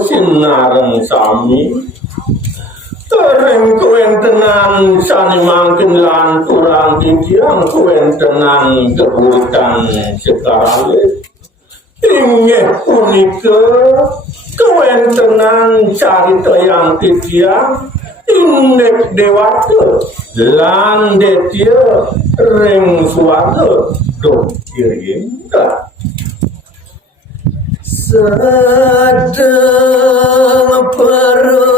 Sinareng sami tereng kuwentenan sani mangkin lan kurang titiang kuwentenan kebutan sekarale inggih punika kuwentenan carita yang titiang indek dewata lan detya ring swarga do iring sedang peram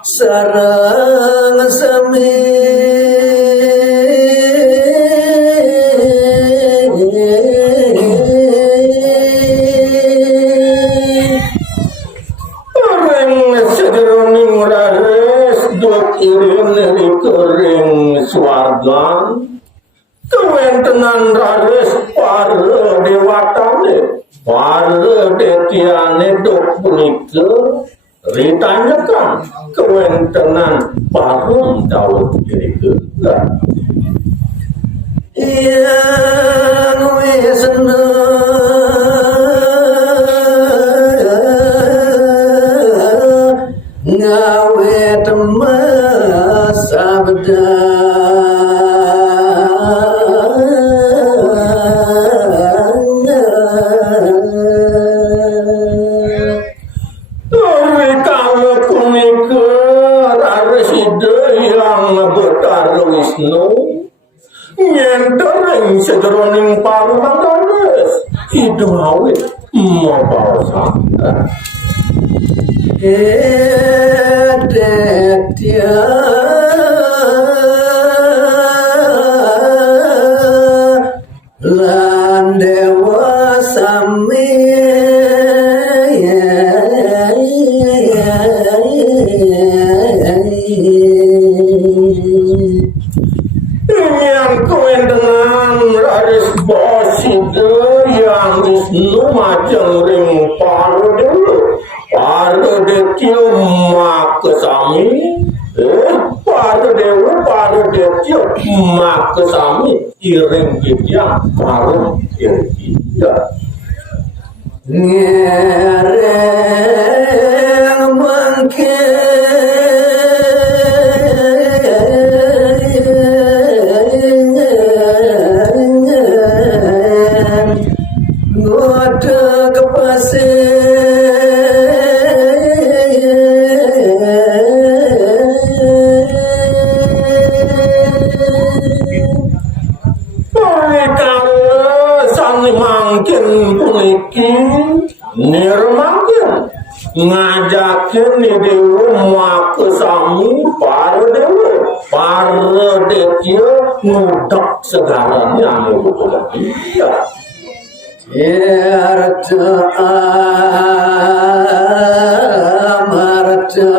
sarang sami kering swargan kewentenan rares para dewatane para detiane dok punika ritanyakan kewentenan parum dawuh irike yang wisna ngawe temas sabda kalau punika raris ide yang betara Wisnu nyentereng sejroning paramanes ide awit mabalsa edetya lan dewa sami yang kewendengan raris boside yang Wisnu majeng ring paru dulu paru detya makesami paru dewa paru detya makesami iring ditya paru iring ngereng mangke ngode kepase mangkin puniki nirmangkin ngajakin ni dewa makesami para dewa para detya ngudak segalanya betul iya yarta amarta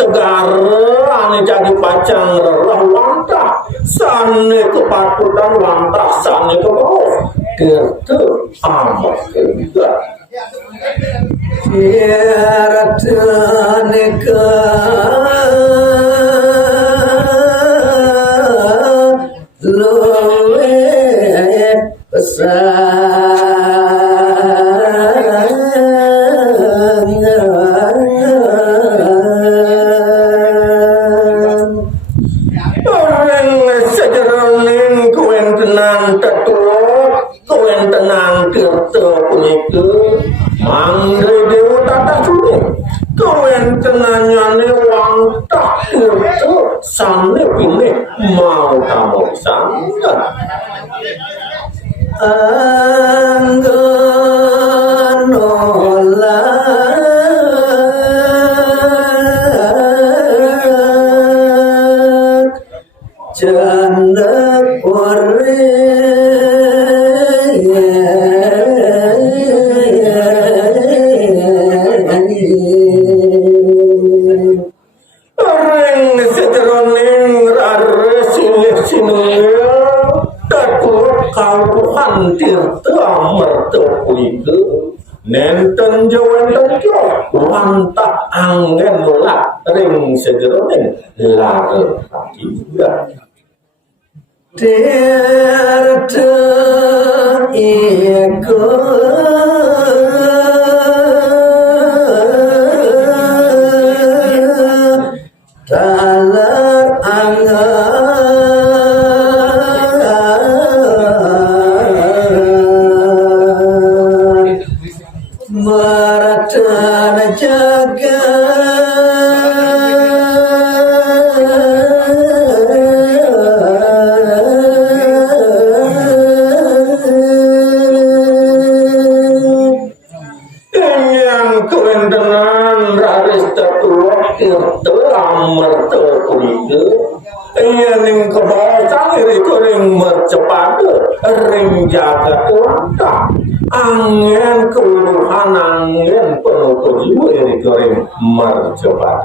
segara ane jadi pacang rerah wantah sane kepatutan wantah sane kebawah kerta amat kerja kirtane ke loe besar tenanyane wantah itu sane pilih mau kamu sana anggonolak janda nenten jawan wantah angin nolak ring sederoning lare juga derde ego dalar angan maratana jaga yang kewendenan raris tertua irte amar terkulike yang kebawah ring ring mercepat ring jaga wantah angin keuluhan angin penutup jiwa ini kering mercepat